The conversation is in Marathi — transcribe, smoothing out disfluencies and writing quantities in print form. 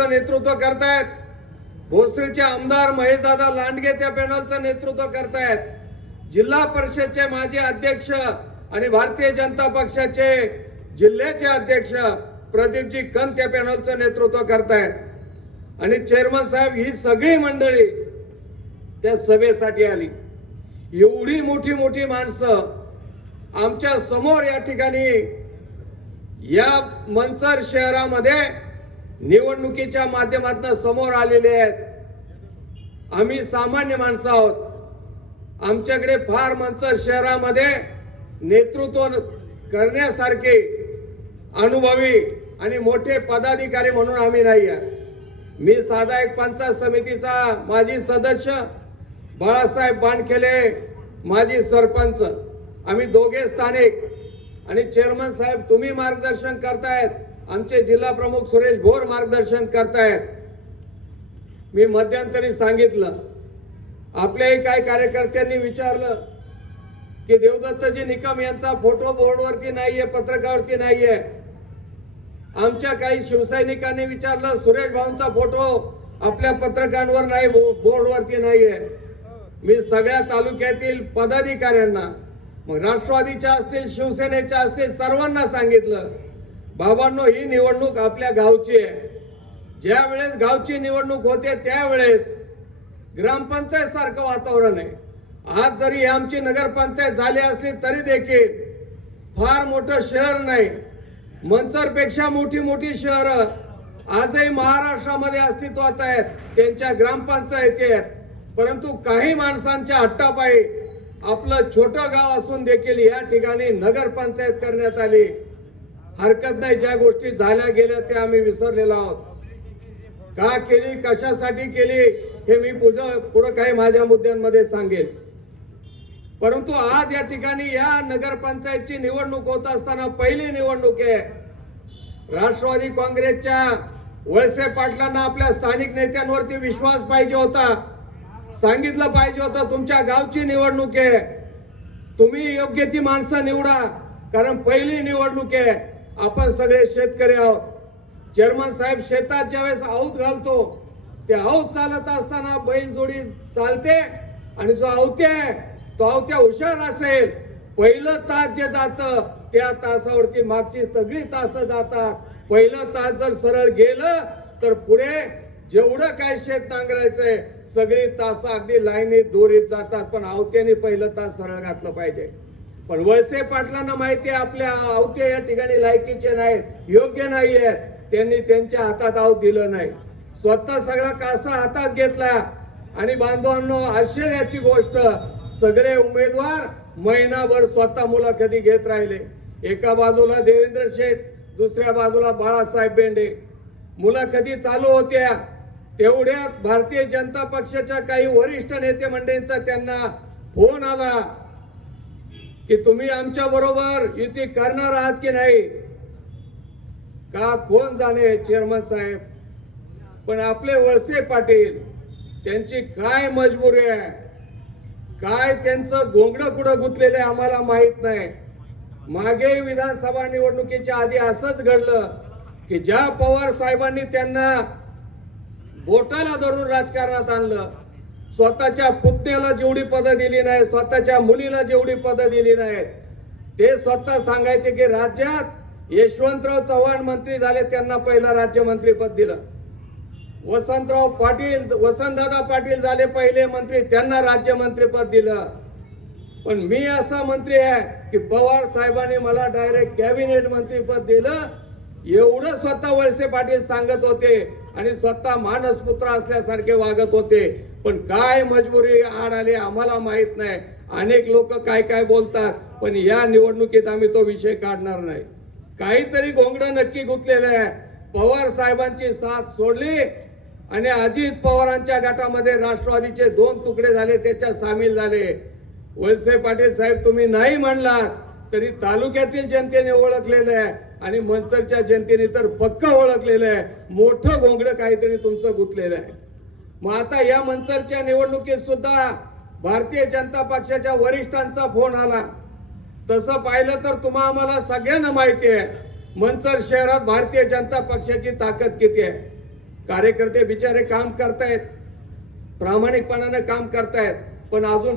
नेतृत्व करतायत. भोसरीचे आमदार महेशदादा लांडगे त्या पॅनलचं नेतृत्व करतायत. जिल्हा परिषदचे माजी अध्यक्ष आणि भारतीय जनता पक्षाचे जिल्ह्याचे अध्यक्ष प्रदीपजी कंत त्या पॅनलचं नेतृत्व करतायत. आणि चेअरमन साहेब ही सगळी मंडळी त्या सभेसाठी आली. एवढी मोठी मोठी माणसं आमच्या समोर या ठिकाणी या मंचर शहरामध्ये निवडणुकीच्या माध्यमातून समोर आलेले आहेत. आम्ही सामान्य माणसं आहोत. आमच्याकडे फार मंचर शहरामध्ये नेतृत्व करण्यासारखे अनुभवी आणि मोठे पदाधिकारी म्हणून आम्ही नाही आहे. मी साधा एक पंचायत समितीचा माजी सदस्य, बाळासाहेब बाणखेले माजी सरपंच, आम्ही दोघे स्थानिक. आणि चेअरमन साहेब तुम्ही मार्गदर्शन करतायत, आमचे जिल्हा प्रमुख सुरेश भोर मार्गदर्शन करतायत. मी मध्यंतरी सांगितलं, आपल्याही काही कार्यकर्त्यांनी विचारलं की देवदत्तजी निकम यांचा फोटो बोर्डवरती नाहीये, पत्रकावरती नाहीये. आमच्या काही शिवसैनिकांनी विचारलं, सुरेश भाऊंचा फोटो आपल्या पत्रकांवर नाही, बोर्डवरती नाहीये. मी सगळ्या तालुक्यातील पदाधिकाऱ्यांना, मग राष्ट्रवादीच्या असतील, शिवसेनेच्या असतील, सर्वांना सांगितलं, बाबांनो ही निवडणूक आपल्या गावची आहे. ज्या वेळेस गावची निवडणूक होते त्यावेळेस ग्रामपंचायत सारखं वातावरण आहे. आज जरी आमची नगरपंचायत झाली असली तरी देखील फार मोठं शहर नाही. मंचरपेक्षा मोठी मोठी शहरं आजही महाराष्ट्रामध्ये अस्तित्वात आहेत, त्यांच्या ग्रामपंचायती आहेत. परंतु काही माणसांच्या हट्टापायी आपलं छोटं गाव असून देखील या ठिकाणी नगरपंचायत करण्यात आली. हरकत नाही, ज्या गोष्टी झाल्या गेल्या त्या आम्ही विसरलेलो आहोत. का केली, कशासाठी केली हे मी पुढे काही माझ्या मुद्द्यांमध्ये सांगेल. परंतु आज या ठिकाणी या नगरपंचायतची निवडणूक होत असताना पहिली निवडणूक आहे. राष्ट्रवादी काँग्रेसच्या वळसे पाटलांना आपल्या स्थानिक नेत्यांवरती विश्वास पाहिजे होता. सांगितलं पाहिजे होतं तुमच्या गावची निवडणूक आहे, तुम्ही योग्य ती माणसं निवडा, कारण पहिली निवडणूक आहे. आपण सगळे शेतकरी आहोत. चेअरमन साहेब, शेतात ज्यावेळेस आऊत घालतो ते आऊत चालत असताना बैल जोडी चालते आणि जो आवते आहे तो आवत्या हुशार असेल, पहिलं तास जे जातं त्या तासावरती मागची सगळी तास जातात. पहिलं तास जर सरळ गेलं तर पुढे जेवढं काय शेत नांगरायचंय सगळी तास अगदी लाईनीत दोरीत जातात. पण आवत्याने पहिलं तास सरळ घातलं पाहिजे. पण वळसे पाटलांना माहिती आहे आपल्या आवते या ठिकाणी लायकीचे नाहीत, योग्य नाही आहेत. त्यांनी त्यांच्या हातात आऊत दिलं नाही, स्वतः सगळा कासा हातात घेतला. आणि बांधवांनो, आश्चर्याची गोष्ट, सगळे उमेदवार महिनाभर स्वतः मुलाखती घेत राहिले. एका बाजूला देवेंद्र शेठ, दुसऱ्या बाजूला बाळासाहेब बेंडे. मुलाखती चालू होत्या तेवढ्यात भारतीय जनता पक्षाच्या काही वरिष्ठ नेते मंडळींचा त्यांना फोन आला की तुम्ही आमच्या बरोबर युती करणार आहात की नाही. का कोण जाणे चेअरमन साहेब, पण आपले वळसे पाटील, त्यांची काय मजबुरी आहे, काय त्यांचं घोंगडं कुठं गुंतलेलं आहे आम्हाला माहित नाही. मागे विधानसभा निवडणुकीच्या आधी असंच घडलं की ज्या पवार साहेबांनी त्यांना बोटाला धरून राजकारणात आणलं, स्वतःच्या पुतण्याला जेवढी पदं दिली नाही, स्वतःच्या मुलीला जेवढी पदं दिली नाहीत, ते स्वतः सांगायचे की राज्यात यशवंतराव चव्हाण मंत्री झाले, त्यांना पहिला राज्यमंत्रीपद दिलं. वसंतदादा पाटील झाले पहिले मंत्री, त्यांना राज्यमंत्रीपद दिलं. पण मी असा मंत्री आहे की पवार साहेबांनी मला डायरेक्ट कॅबिनेट मंत्रीपद दिलं. एवढं स्वतः वळसे पाटील सांगत होते आणि स्वतः मानसपुत्र असल्यासारखे वागत होते. पण काय मजबुरी आड आली आम्हाला माहित नाही. अनेक लोक काय काय बोलतात, पण या निवडणुकीत आम्ही तो विषय काढणार नाही. काहीतरी घोंगडं नक्की गुंतलेलं आहे. पवार साहेबांची साथ सोडली आणि अजित पवारांच्या गटामध्ये राष्ट्रवादीचे 2 तुकडे झाले, त्याच्यात सामील झाले. वळसे पाटील साहेब, तुम्ही नाही म्हणलात तरी तालुक्यातील जनतेने ओळखलेलं आहे आणि मंचरच्या जनतेने तर पक्क ओळखलेलं आहे. मोठं घोंगडं काहीतरी तुमचं गुंतलेलं आहे. मग आता या मंचरच्या निवडणुकीत सुद्धा भारतीय जनता पक्षाच्या वरिष्ठांचा फोन आला. तसं पाहिलं तर आम्हाला सगळ्यांना माहिती आहे मंचर शहरात भारतीय जनता पक्षाची ताकद किती आहे. कार्यकर्ते बिचारे काम करतायत, प्रामाणिकपणाने काम करतायत, पण अजून